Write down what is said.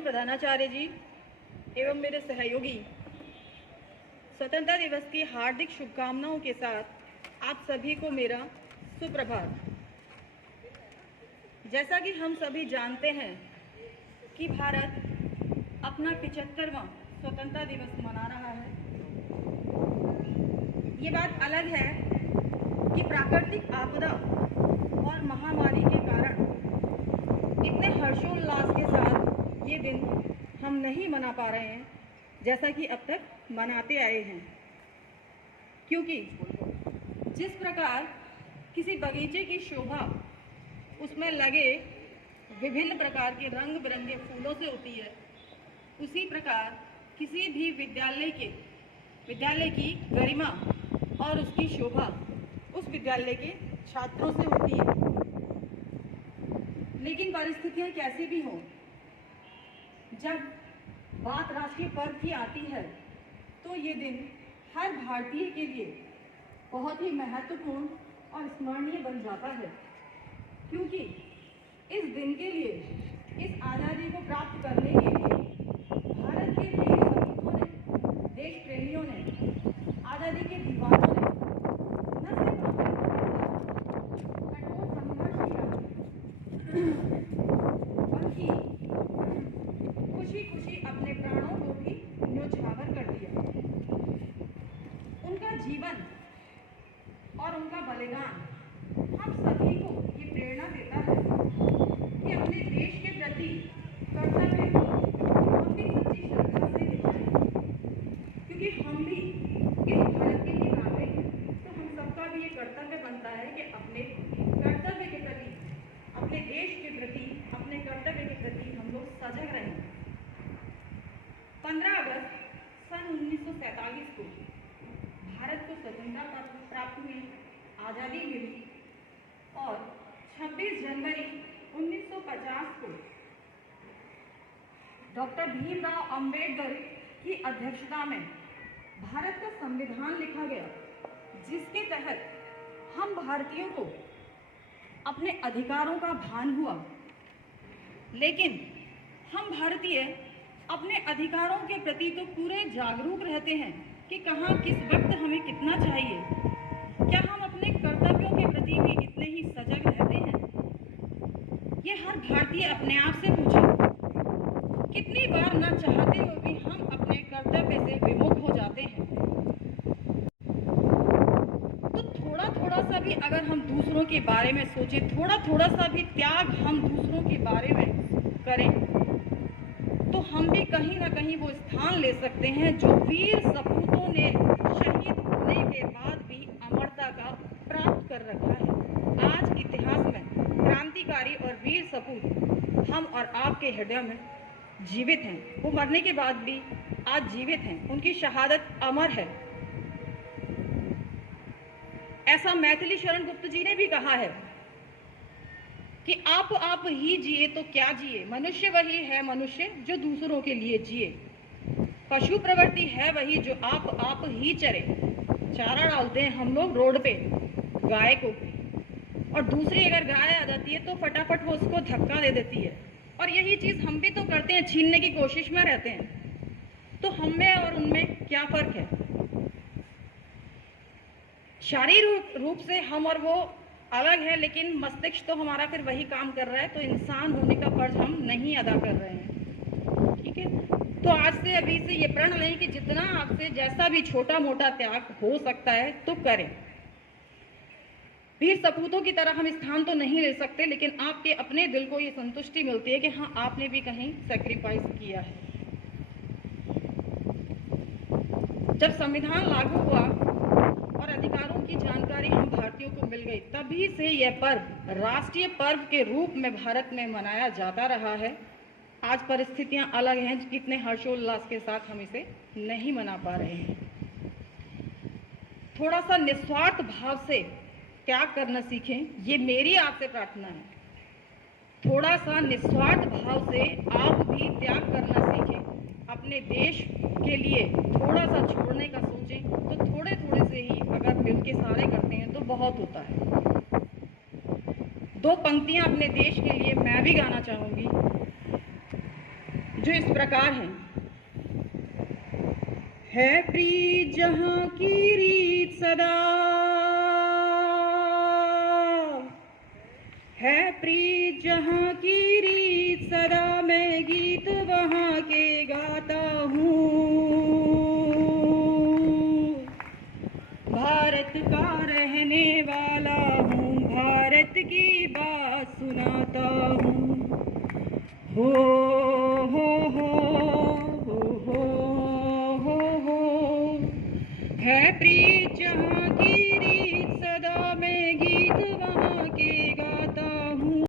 पूज्य प्रधानाचार्य जी एवं मेरे सहयोगी, स्वतंत्रता दिवस की हार्दिक शुभकामनाओं के साथ आप सभी को मेरा सुप्रभात। जैसा कि हम सभी जानते हैं कि भारत अपना 75वां स्वतंत्रता दिवस मना रहा है। ये बात अलग है कि प्राकृतिक आपदा और महामारी के कारण इतने हर्षोल्लास के साथ ये दिन हम नहीं मना पा रहे हैं जैसा कि अब तक मनाते आए हैं, क्योंकि जिस प्रकार किसी बगीचे की शोभा उसमें लगे विभिन्न प्रकार के रंग बिरंगे फूलों से होती है, उसी प्रकार किसी भी विद्यालय की गरिमा और उसकी शोभा उस विद्यालय के छात्रों से होती है। लेकिन परिस्थितियां कैसी भी हों, जब बात राष्ट्रीय पर्व की आती है तो ये दिन हर भारतीय के लिए बहुत ही महत्वपूर्ण और स्मरणीय बन जाता है, क्योंकि इस दिन के लिए, इस आज़ादी को प्राप्त करने के लिए भारत के वीर सपूतों ने, देश प्रेमियों ने, आज़ादी के दीवानों ने न सिर्फ अपने कठोर संघर्ष किया बल्कि खुशी खुशी अपने प्राणों को भी न्योछावर कर दिया। उनका जीवन और उनका बलिदान हम सभी को ये प्रेरणा देता है कि अपने देश के प्रति कर्तव्य हम भी सच्ची श्रद्धा से निभाएं, क्योंकि हम भी इस भारत के ही नागरिक हैं। तो हम सबका भी ये कर्तव्य बनता है कि अपने कर्तव्य के प्रति, अपने देश के प्रति, अपने कर्तव्य के प्रति हम लोग सजग रहें। 15 अगस्त सन 1947 को भारत को स्वतंत्रता प्राप्त हुई, आज़ादी मिली और 26 जनवरी 1950 को डॉक्टर भीमराव अंबेडकर की अध्यक्षता में भारत का संविधान लिखा गया, जिसके तहत हम भारतीयों को अपने अधिकारों का भान हुआ। लेकिन हम भारतीय अपने अधिकारों के प्रति तो पूरे जागरूक रहते हैं कि कहाँ किस वक्त हमें कितना चाहिए। क्या हम अपने कर्तव्यों के प्रति भी इतने ही सजग रहते हैं? ये हर भारतीय अपने आप से पूछे। कितनी बार ना चाहते हुए भी हम अपने कर्तव्य से विमुख हो जाते हैं। तो थोड़ा थोड़ा सा भी अगर हम दूसरों के बारे में सोचें, थोड़ा थोड़ा सा भी त्याग हम दूसरों के बारे में करें, तो हम भी कहीं ना कहीं वो स्थान ले सकते हैं जो वीर सपूतों ने शहीद होने के बाद भी अमरता का प्राप्त कर रखा है। आज इतिहास में क्रांतिकारी और वीर सपूत हम और आपके हृदय में जीवित हैं। वो मरने के बाद भी आज जीवित हैं, उनकी शहादत अमर है। ऐसा मैथिली शरण गुप्त जी ने भी कहा है कि आप ही जिए तो क्या जिए, मनुष्य वही है मनुष्य जो दूसरों के लिए जिए। पशु प्रवृत्ति है वही जो आप ही चरे। चारा डालते हैं हम लोग रोड पे गाय को, और दूसरी अगर गाय आ जाती है तो फटाफट वो उसको धक्का दे देती है। और यही चीज हम भी तो करते हैं, छीनने की कोशिश में रहते हैं। तो हम में और उनमें क्या फर्क है? शारीरिक रूप से हम और वो अलग है, लेकिन मस्तिष्क तो हमारा फिर वही काम कर रहा है। तो इंसान होने का फर्ज हम नहीं अदा कर रहे हैं। ठीक है, तो आज से अभी से ये प्रण लें कि जितना आपसे जैसा भी छोटा मोटा त्याग हो सकता है तो करें। वीर सपूतों की तरह हम स्थान तो नहीं ले सकते, लेकिन आपके अपने दिल को ये संतुष्टि मिलती है कि हाँ, आपने भी कहीं सैक्रिफाइस किया है। जब संविधान लागू हुआ और अधिकारों की जानकारी हम भारतीयों को मिल गई, तभी से यह पर्व राष्ट्रीय पर्व के रूप में भारत में मनाया जाता रहा है। आज परिस्थितियां अलग हैं, कितने हर्षोल्लास के साथ हम इसे नहीं मना पा रहे हैं। थोड़ा सा निस्वार्थ भाव से त्याग करना सीखें, ये मेरी आपसे प्रार्थना है। थोड़ा सा निस्वार्थ भाव से आप भी त्याग करना सीखें। अपने देश के लिए थोड़ा सा छोड़ने का सोचें, तो थोड़े थोड़े से ही अगर मिल के सारे करते हैं तो बहुत होता है। दो पंक्तियां अपने देश के लिए मैं भी गाना चाहूंगी। जो इस प्रकार है प्रीत जहाँ की रीत सदा, है प्रीत जहाँ की रीत सदा, मैं गीत वहाँ के गाता हूँ। भारत का रहने वाला हूँ, भारत की बात सुनाता हूँ। हो हो हो हो हो हो हो, है प्रीत जहाँ की